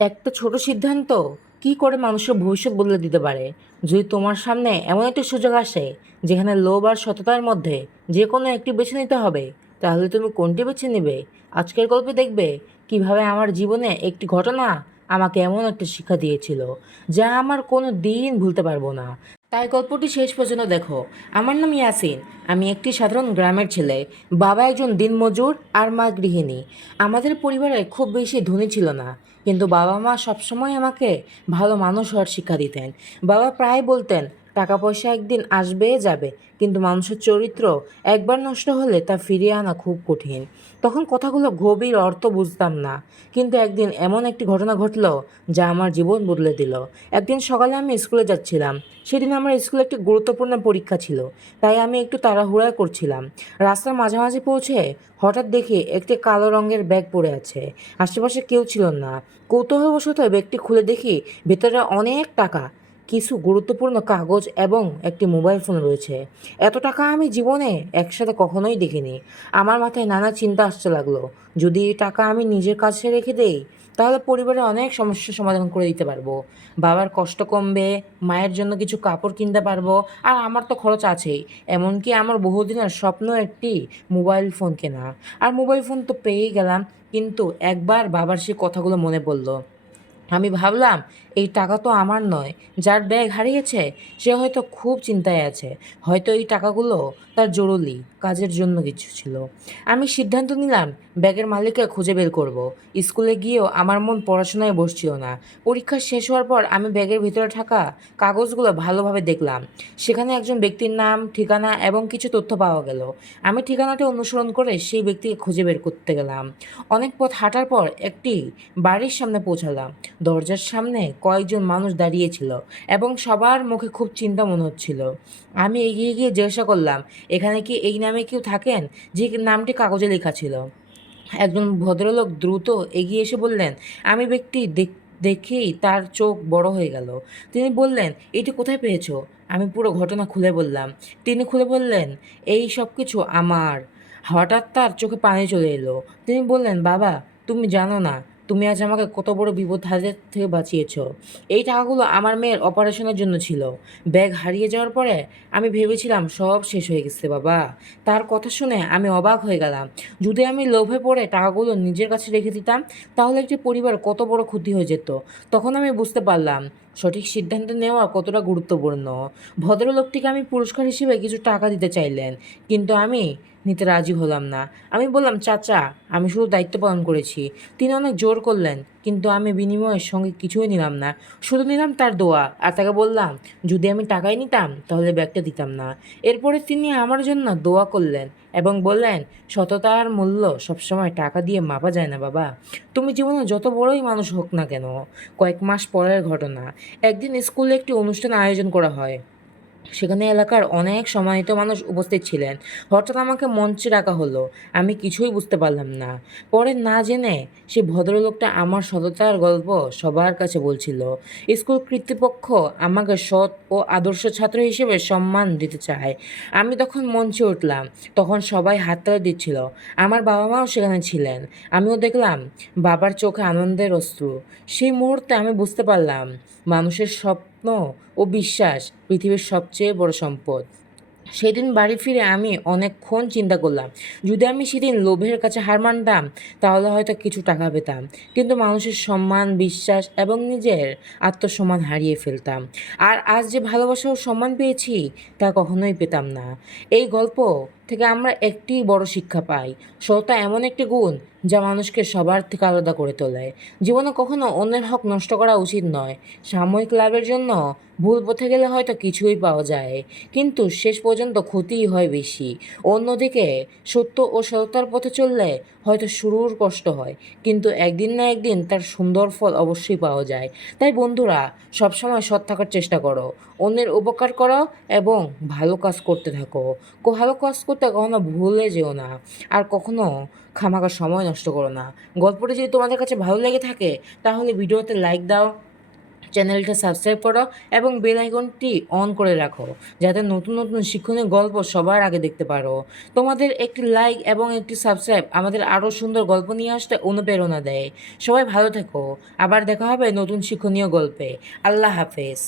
একটা ছোট সিদ্ধান্ত কি করে মানুষের ভবিষ্যৎ বদলে দিতে পারে। যদি তোমার সামনে এমন একটি সুযোগ আসে যেখানে লোভ আর সততার মধ্যে যে কোনো একটি বেছে নিতে হবে, তাহলে তুমি কোনটি বেছে নেবে? আজকের গল্পে দেখবে কিভাবে আমার জীবনে একটি ঘটনা আমাকে এমন একটা শিক্ষা দিয়েছিল যা আমার কোনো দিন ভুলতে পারবো না। তাই গল্পটি শেষ পর্যন্ত দেখো। আমার নাম ইয়াসিন। আমি একটি সাধারণ গ্রামের ছেলে। বাবা একজন দিনমজুর আর মা গৃহিণী। আমাদের পরিবারে খুব বেশি ধনী ছিল না, কিন্তু বাবা মা সবসময় আমাকে ভালো মানুষ হওয়ার শিক্ষা দিতেন। বাবা প্রায় বলতেন, টাকা পয়সা একদিন আসবে যাবে, কিন্তু মানুষের চরিত্র একবার নষ্ট হলে তা ফিরিয়ে আনা খুব কঠিন। তখন কথাগুলো গভীর অর্থ বুঝতাম না, কিন্তু একদিন এমন একটি ঘটনা ঘটলো যা আমার জীবন বদলে দিল। একদিন সকালে আমি স্কুলে যাচ্ছিলাম। সেদিন আমার স্কুলে একটি গুরুত্বপূর্ণ পরীক্ষা ছিল, তাই আমি একটু তাড়াহুড়া করছিলাম। রাস্তার মাঝামাঝি পৌঁছে হঠাৎ দেখি একটি কালো রঙের ব্যাগ পড়ে আছে। আশেপাশে কেউ ছিল না। কৌতূহলবশত ব্যাগটি খুলে দেখি ভেতরে অনেক টাকা, কিছু গুরুত্বপূর্ণ কাগজ এবং একটি মোবাইল ফোন রয়েছে। এত টাকা আমি জীবনে একসাথে কখনোই দেখিনি। আমার মাথায় নানা চিন্তা আসতে লাগলো। যদি এই টাকা আমি নিজের কাছে রেখে দেই, তাহলে পরিবারের অনেক সমস্যার সমাধান করে দিতে পারবো। বাবার কষ্ট কমবে, মায়ের জন্য কিছু কাপড় কিনতে পারবো, আর আমার তো খরচ আছেই। এমনকি আমার বহুদিনের স্বপ্ন একটি মোবাইল ফোন কেনা। আর মোবাইল ফোন তো পেয়েই গেলাম, কিন্তু একবার বাবার সে কথাগুলো মনে পড়ল। আমি ভাবলাম, এই টাকা তো আমার নয়। যার ব্যাগ হারিয়েছে সে হয়তো খুব চিন্তায় আছে। হয়তো এই টাকাগুলো তার জরুরি কাজের জন্য কিছু ছিল। আমি সিদ্ধান্ত নিলাম ব্যাগের মালিককে খুঁজে বের করব। স্কুলে গিয়েও আমার মন পড়াশোনায় বসছিল না। পরীক্ষা শেষ হওয়ার পর আমি ব্যাগের ভিতরে থাকা কাগজগুলো ভালোভাবে দেখলাম। সেখানে একজন ব্যক্তির নাম, ঠিকানা এবং কিছু তথ্য পাওয়া গেল। আমি ঠিকানাটি অনুসরণ করে সেই ব্যক্তিকে খুঁজে বের করতে গেলাম। অনেক পথ হাঁটার পর একটি বাড়ির সামনে পৌঁছালাম। দরজার সামনে কয়েকজন মানুষ দাঁড়িয়েছিল এবং সবার মুখে খুব চিন্তা মনে হচ্ছিল। আমি এগিয়ে গিয়ে জিজ্ঞাসা করলাম, এখানে কি এই নামে কেউ থাকেন? যে নামটি কাগজে লেখা ছিল। একজন ভদ্রলোক দ্রুত এগিয়ে এসে বললেন। আমি ব্যক্তি দেখেই তার চোখ বড় হয়ে গেল। তিনি বললেন, এটি কোথায় পেয়েছো? আমি পুরো ঘটনা খুলে বললাম। তিনি খুলে বললেন, এই সব কিছু আমার। হঠাৎ তার চোখে পানি চলে এলো। তিনি বললেন, বাবা, তুমি জানো না তুমি আজ আমাকে কত বড় বিপদ হাতের থেকে বাঁচিয়েছো। এই টাকাগুলো আমার মেয়ের অপারেশনের জন্য ছিল। ব্যাগ হারিয়ে যাওয়ার পরে আমি ভেবেছিলাম সব শেষ হয়ে গেছে বাবা। তার কথা শুনে আমি অবাক হয়ে গেলাম। যদি আমি লোভে পড়ে টাকাগুলো নিজের কাছে রেখে দিতাম, তাহলে একটি পরিবার কত বড় ক্ষতি হয়ে যেত। তখন আমি বুঝতে পারলাম সঠিক সিদ্ধান্ত নেওয়া কতটা গুরুত্বপূর্ণ। ভদ্রলোকটিকে আমি পুরস্কার হিসেবে কিছু টাকা দিতে চাইলেন, কিন্তু আমি নিতে রাজি হলাম না। আমি বললাম, চাচা, আমি শুধু দায়িত্ব পালন করেছি। তিনি অনেক জোর করলেন, কিন্তু আমি বিনিময়ের সঙ্গে কিছুই নিলাম না। শুধু নিলাম তার দোয়া, আর তাকে বললাম যদি আমি টাকাই নিতাম তাহলে ব্যাগটা দিতাম না। এরপরে তিনি আমার জন্য দোয়া করলেন এবং বললেন, সততার মূল্য সবসময় টাকা দিয়ে মাপা যায় না বাবা। তুমি জীবনে যত বড়ই মানুষ হোক না কেন। কয়েক মাস পরের ঘটনা। একদিন স্কুলে একটি অনুষ্ঠান আয়োজন করা হয়। সেখানে এলাকার অনেক সম্মানিত মানুষ উপস্থিত ছিলেন। হঠাৎ আমাকে মঞ্চে ডাকা হলো। আমি কিছুই বুঝতে পারলাম না। পরে না জেনে সেই ভদ্রলোকটা আমার সততার গল্প সবার কাছে বলছিল। স্কুল কর্তৃপক্ষ আমাকে সৎ ও আদর্শ ছাত্র হিসেবে সম্মান দিতে চায়। আমি তখন মঞ্চে উঠলাম। তখন সবাই হাততালি দিচ্ছিল। আমার বাবা মাও সেখানে ছিলেন। আমিও দেখলাম বাবার চোখে আনন্দের অশ্রু। সেই মুহূর্তে আমি বুঝতে পারলাম মানুষের স্বপ্ন ও বিশ্বাস পৃথিবীর সবচেয়ে বড় সম্পদ। সেদিন বাড়ি ফিরে আমি অনেকক্ষণ চিন্তা করলাম, যদি আমি সেদিন লোভের কাছে হার মানতাম তাহলে হয়তো কিছু টাকা পেতাম, কিন্তু মানুষের সম্মান, বিশ্বাস এবং নিজের আত্মসম্মান হারিয়ে ফেলতাম। আর আজ যে ভালোবাসা ও সম্মান পেয়েছি তা কখনোই পেতাম না। এই গল্প থেকে আমরা একটি বড় শিক্ষা পাই। সততা এমন একটি গুণ যা মানুষকে সবার থেকে আলাদা করে তোলে। জীবনে কখনো অন্যের হক নষ্ট করা উচিত নয়। সাময়িক লাভের জন্য ভুল পথে গেলে হয়তো কিছুই পাওয়া যায়, কিন্তু শেষ পর্যন্ত ক্ষতিই হয় বেশি। অন্যদিকে সত্য ও সততার পথে চললে হয়তো শুরুর কষ্ট হয়, কিন্তু একদিন না একদিন তার সুন্দর ফল অবশ্যই পাওয়া যায়। তাই বন্ধুরা, সবসময় সৎ থাকার চেষ্টা করো, অন্যের উপকার করো এবং ভালো কাজ করতে থাকো। ভালো কাজ করতে কখনো ভুলে যেও না, আর কখনো খামাখা সময় নষ্ট করো না। গল্পটি যদি তোমাদের কাছে ভালো লেগে থাকে তাহলে ভিডিওতে লাইক দাও, চ্যানেলটা সাবস্ক্রাইব করো এবং বেল আইকনটি অন করে রাখো, যাতে নতুন নতুন শিক্ষণীয় গল্প সবার আগে দেখতে পারো। তোমাদের একটি লাইক এবং একটি সাবস্ক্রাইব আমাদের আরও সুন্দর গল্প নিয়ে আসতে অনুপ্রেরণা দেয়। সবাই ভালো থেকো, আবার দেখা হবে নতুন শিক্ষণীয় গল্পে। আল্লাহ হাফেজ।